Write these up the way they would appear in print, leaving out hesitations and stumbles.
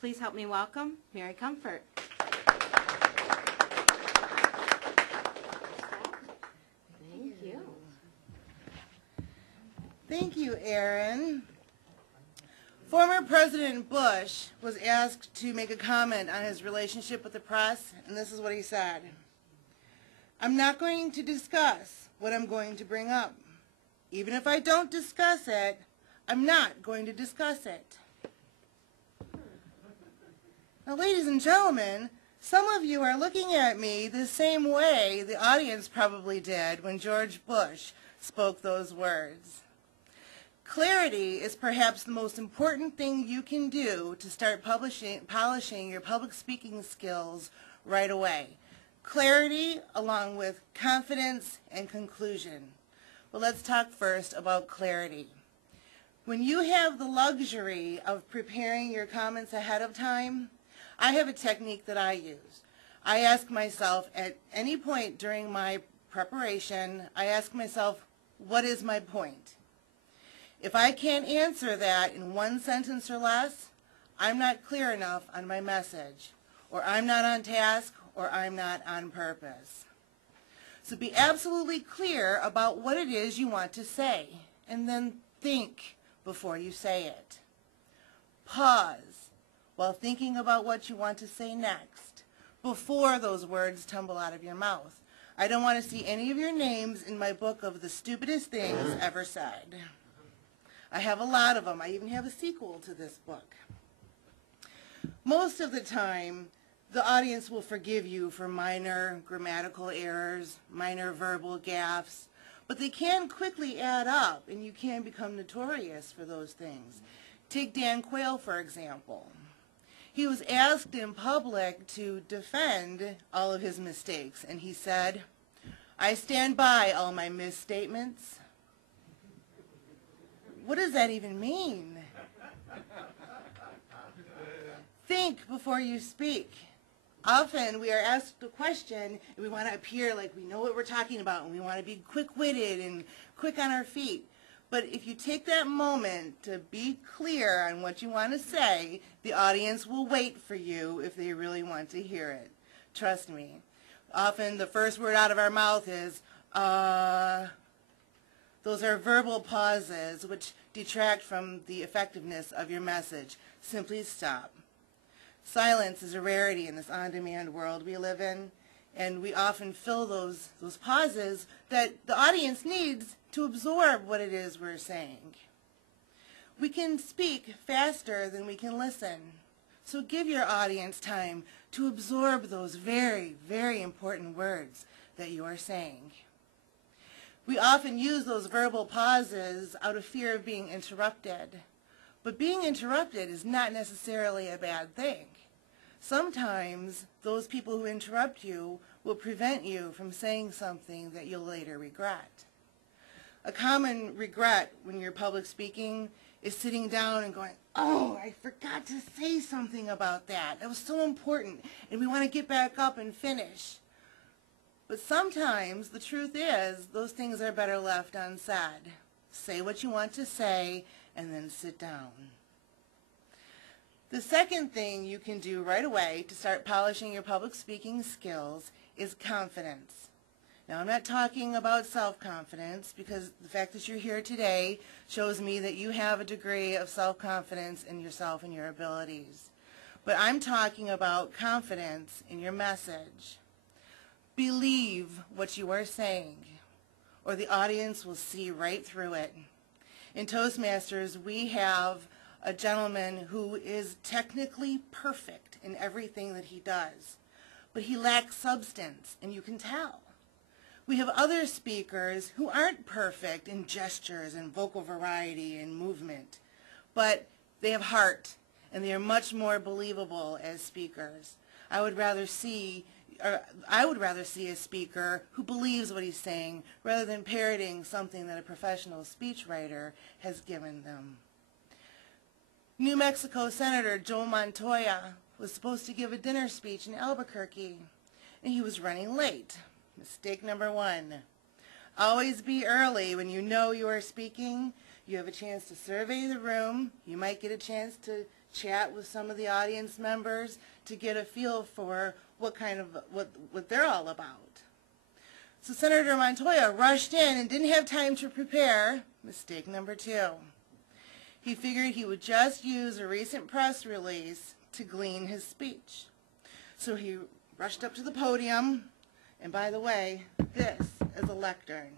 Please help me welcome Mary Comfort. Thank you. Thank you, Erin. Former President Bush was asked to make a comment on his relationship with the press, and this is what he said. "I'm not going to discuss what I'm going to bring up. Even if I don't discuss it, I'm not going to discuss it." Now, ladies and gentlemen, some of you are looking at me the same way the audience probably did when George Bush spoke those words. Clarity is perhaps the most important thing you can do to start polishing your public speaking skills right away. Clarity along with confidence and conclusion. Well, let's talk first about clarity. When you have the luxury of preparing your comments ahead of time, I have a technique that I use. I ask myself at any point during my preparation, I ask myself, what is my point? If I can't answer that in one sentence or less, I'm not clear enough on my message, or I'm not on task, or I'm not on purpose. So be absolutely clear about what it is you want to say, and then think before you say it. Pause while thinking about what you want to say next, before those words tumble out of your mouth. I don't want to see any of your names in my book of the stupidest things ever said. I have a lot of them. I even have a sequel to this book. Most of the time, the audience will forgive you for minor grammatical errors, minor verbal gaffes, but they can quickly add up, and you can become notorious for those things. Take Dan Quayle, for example. He was asked in public to defend all of his mistakes, and he said, "I stand by all my misstatements." What does that even mean? Think before you speak. Often we are asked a question and we want to appear like we know what we're talking about, and we want to be quick-witted and quick on our feet. But if you take that moment to be clear on what you want to say, the audience will wait for you if they really want to hear it. Trust me. Often the first word out of our mouth is, Those are verbal pauses which detract from the effectiveness of your message. Simply stop. Silence is a rarity in this on-demand world we live in, and we often fill those pauses that the audience needs to absorb what it is we're saying. We can speak faster than we can listen, so give your audience time to absorb those very, very important words that you are saying. We often use those verbal pauses out of fear of being interrupted, but being interrupted is not necessarily a bad thing. Sometimes those people who interrupt you will prevent you from saying something that you'll later regret. A common regret when you're public speaking is sitting down and going, "Oh, I forgot to say something about that. That was so important, and we want to get back up and finish." But sometimes the truth is those things are better left unsaid. Say what you want to say and then sit down. The second thing you can do right away to start polishing your public speaking skills is confidence. Now, I'm not talking about self-confidence, because the fact that you're here today shows me that you have a degree of self-confidence in yourself and your abilities. But I'm talking about confidence in your message. Believe what you are saying, or the audience will see right through it. In Toastmasters, we have a gentleman who is technically perfect in everything that he does, but he lacks substance, and you can tell. We have other speakers who aren't perfect in gestures and vocal variety and movement, but they have heart, and they are much more believable as speakers. I would rather see a speaker who believes what he's saying rather than parroting something that a professional speechwriter has given them. New Mexico Senator Joe Montoya was supposed to give a dinner speech in Albuquerque, and he was running late. Mistake number 1. Always be early when you know you are speaking. You have a chance to survey the room. You might get a chance to chat with some of the audience members to get a feel for what they're all about. So Senator Montoya rushed in and didn't have time to prepare. Mistake number 2. He figured he would just use a recent press release to glean his speech. So he rushed up to the podium, and by the way, this is a lectern.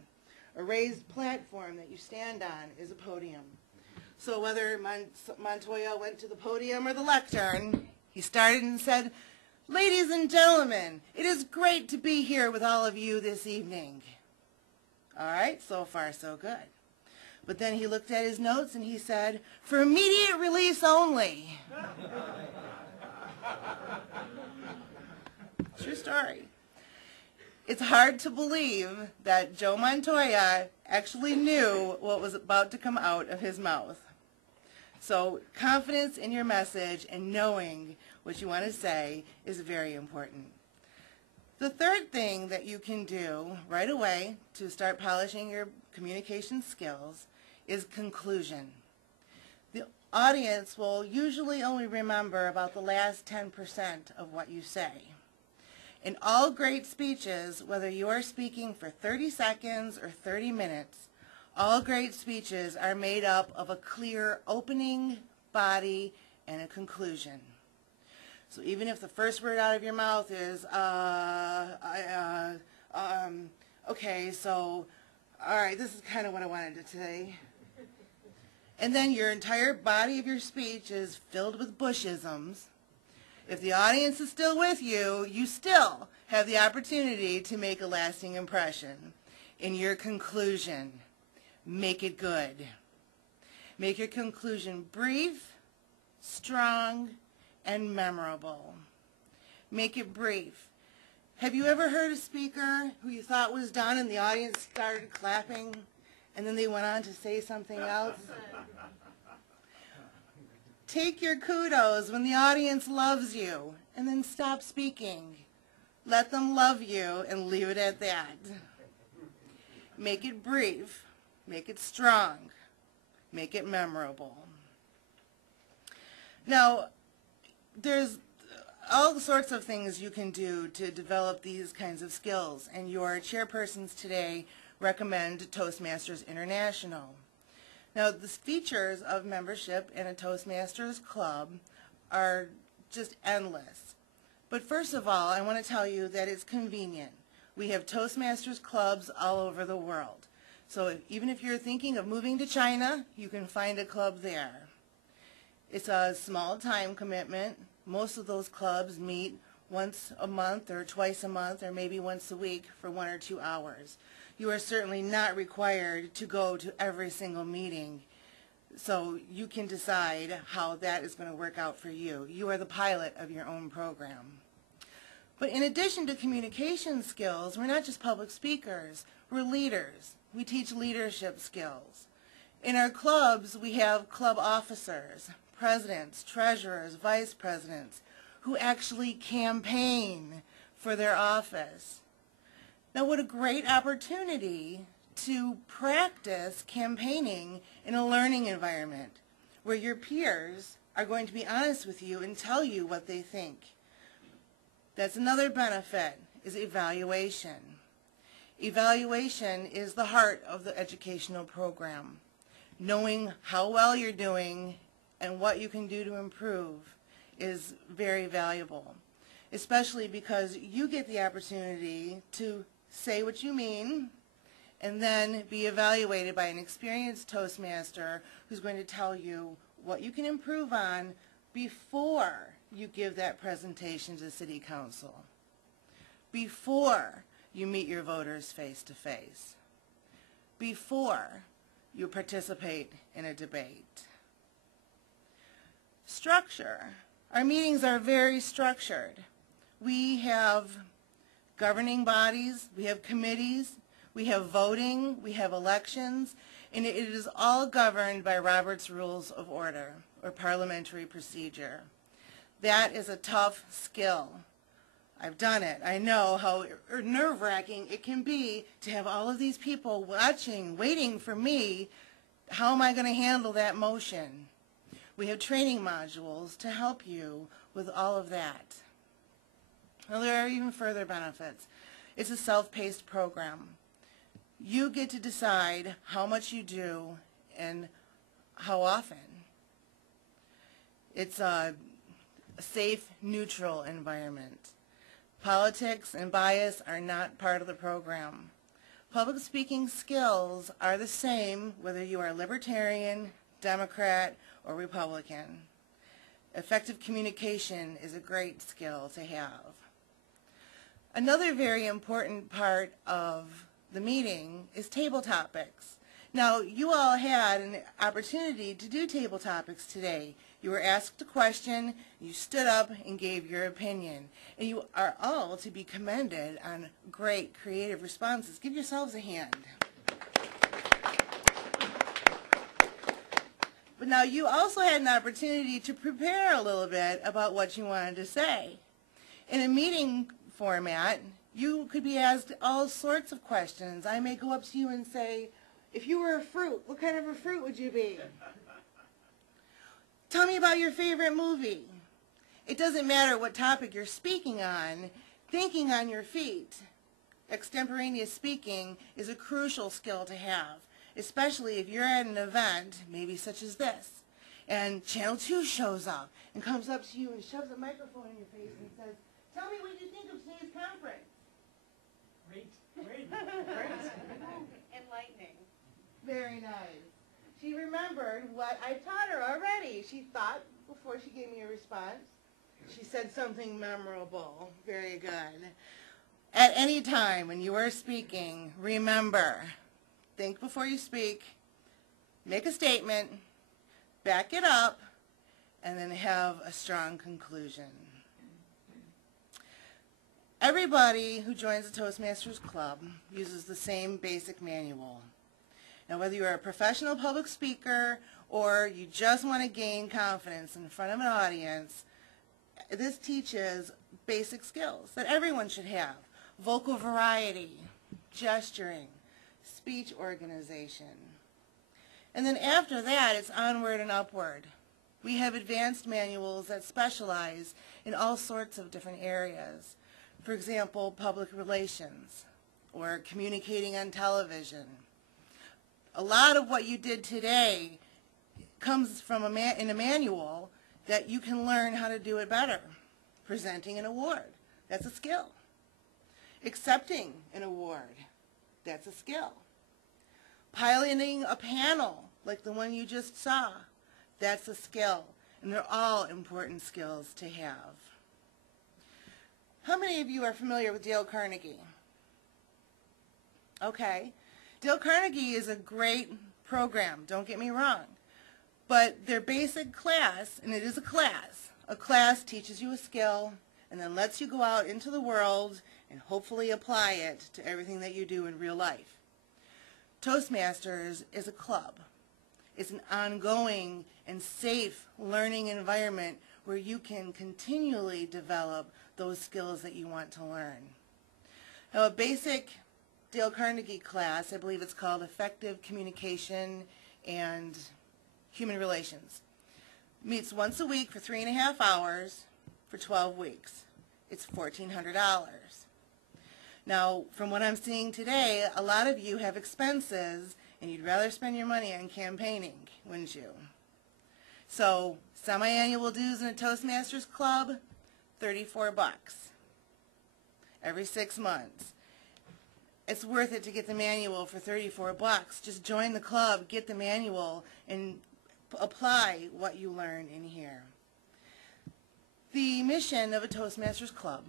A raised platform that you stand on is a podium. So whether Montoya went to the podium or the lectern, he started and said, "Ladies and gentlemen, it is great to be here with all of you this evening." All right, so far so good. But then he looked at his notes and he said, "For immediate release only." True story. It's hard to believe that Joe Montoya actually knew what was about to come out of his mouth. So confidence in your message and knowing what you want to say is very important. The third thing that you can do right away to start polishing your communication skills is conclusion. The audience will usually only remember about the last 10% of what you say. In all great speeches, whether you are speaking for 30 seconds or 30 minutes, all great speeches are made up of a clear opening, body, and a conclusion. So even if the first word out of your mouth is, okay, so, all right, this is kind of what I wanted to say. And then your entire body of your speech is filled with Bushisms. If the audience is still with you, you still have the opportunity to make a lasting impression. In your conclusion, make it good. Make your conclusion brief, strong, and memorable. Make it brief. Have you ever heard a speaker who you thought was done and the audience started clapping and then they went on to say something else? Take your kudos when the audience loves you and then stop speaking. Let them love you and leave it at that. Make it brief. Make it strong. Make it memorable. Now, there's all sorts of things you can do to develop these kinds of skills, and your chairpersons today recommend Toastmasters International. Now, the features of membership in a Toastmasters club are just endless. But first of all, I want to tell you that it's convenient. We have Toastmasters clubs all over the world. So even if you're thinking of moving to China, you can find a club there. It's a small time commitment. Most of those clubs meet once a month or twice a month or maybe once a week for 1 or 2 hours. You are certainly not required to go to every single meeting, so you can decide how that is going to work out for you. You are the pilot of your own program. But in addition to communication skills, we're not just public speakers, we're leaders. We teach leadership skills. In our clubs, we have club officers, presidents, treasurers, vice presidents, who actually campaign for their office. Now, what a great opportunity to practice campaigning in a learning environment where your peers are going to be honest with you and tell you what they think. That's another benefit, is evaluation. Evaluation is the heart of the educational program. Knowing how well you're doing and what you can do to improve is very valuable, especially because you get the opportunity to say what you mean and then be evaluated by an experienced Toastmaster who's going to tell you what you can improve on before you give that presentation to City Council. Before you meet your voters face to face, before you participate in a debate. Structure. Our meetings are very structured. We have governing bodies, we have committees, we have voting, we have elections, and it is all governed by Robert's Rules of Order, or parliamentary procedure. That is a tough skill. I've done it. I know how nerve-wracking it can be to have all of these people watching, waiting for me. How am I going to handle that motion? We have training modules to help you with all of that. Well, there are even further benefits. It's a self-paced program. You get to decide how much you do and how often. It's a safe, neutral environment. Politics and bias are not part of the program. Public speaking skills are the same whether you are Libertarian, Democrat, or Republican. Effective communication is a great skill to have. Another very important part of the meeting is table topics. Now, you all had an opportunity to do table topics today. You were asked a question, you stood up and gave your opinion. And you are all to be commended on great creative responses. Give yourselves a hand. But now you also had an opportunity to prepare a little bit about what you wanted to say. In a meeting format, you could be asked all sorts of questions. I may go up to you and say, if you were a fruit, what kind of a fruit would you be? Tell me about your favorite movie. It doesn't matter what topic you're speaking on, thinking on your feet. Extemporaneous speaking is a crucial skill to have, especially if you're at an event, maybe such as this, and Channel 2 shows up and comes up to you and shoves a microphone in your face and says, tell me what you think of today's conference. Great. Enlightening. Very nice. She remembered what I taught her already. She thought before she gave me a response. She said something memorable. Very good. At any time when you are speaking, remember, think before you speak, make a statement, back it up, and then have a strong conclusion. Everybody who joins the Toastmasters Club uses the same basic manual. Now, whether you're a professional public speaker or you just want to gain confidence in front of an audience, this teaches basic skills that everyone should have. Vocal variety, gesturing, speech organization. And then after that, it's onward and upward. We have advanced manuals that specialize in all sorts of different areas. For example, public relations or communicating on television. A lot of what you did today comes from in a manual that you can learn how to do it better. Presenting an award, that's a skill. Accepting an award, that's a skill. Piloting a panel like the one you just saw, that's a skill. And they're all important skills to have. How many of you are familiar with Dale Carnegie? Okay. Dale Carnegie is a great program, don't get me wrong. But their basic class, and it is a class teaches you a skill and then lets you go out into the world and hopefully apply it to everything that you do in real life. Toastmasters is a club. It's an ongoing and safe learning environment where you can continually develop those skills that you want to learn. Now, a basic Dale Carnegie class, I believe it's called Effective Communication and Human Relations, meets once a week for 3.5 hours for 12 weeks. It's $1,400. Now, from what I'm seeing today, a lot of you have expenses and you'd rather spend your money on campaigning, wouldn't you? So, semi-annual dues in a Toastmasters Club, $34 every 6 months. It's worth it to get the manual for $34. Just join the club, get the manual, and apply what you learn in here. The mission of a Toastmasters Club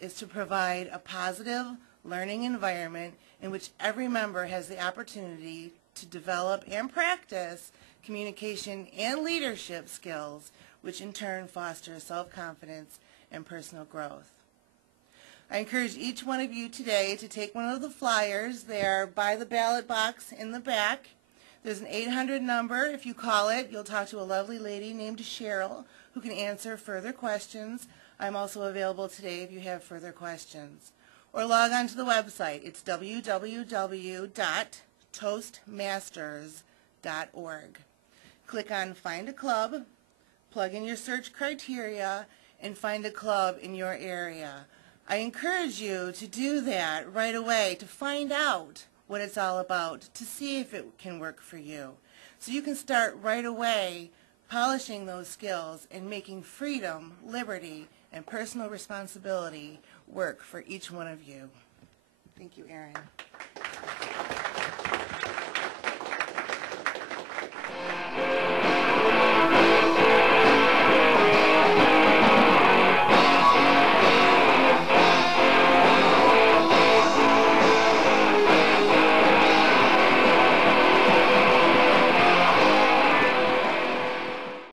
is to provide a positive, learning environment in which every member has the opportunity to develop and practice communication and leadership skills, which in turn foster self-confidence and personal growth. I encourage each one of you today to take one of the flyers. They are by the ballot box in the back. There's an 800 number. If you call it, you'll talk to a lovely lady named Cheryl who can answer further questions. I'm also available today if you have further questions. Or log on to the website. It's www.toastmasters.org. Click on Find a Club, plug in your search criteria, and find a club in your area. I encourage you to do that right away, to find out what it's all about, to see if it can work for you. So you can start right away polishing those skills and making freedom, liberty, and personal responsibility work for each one of you. Thank you, Erin.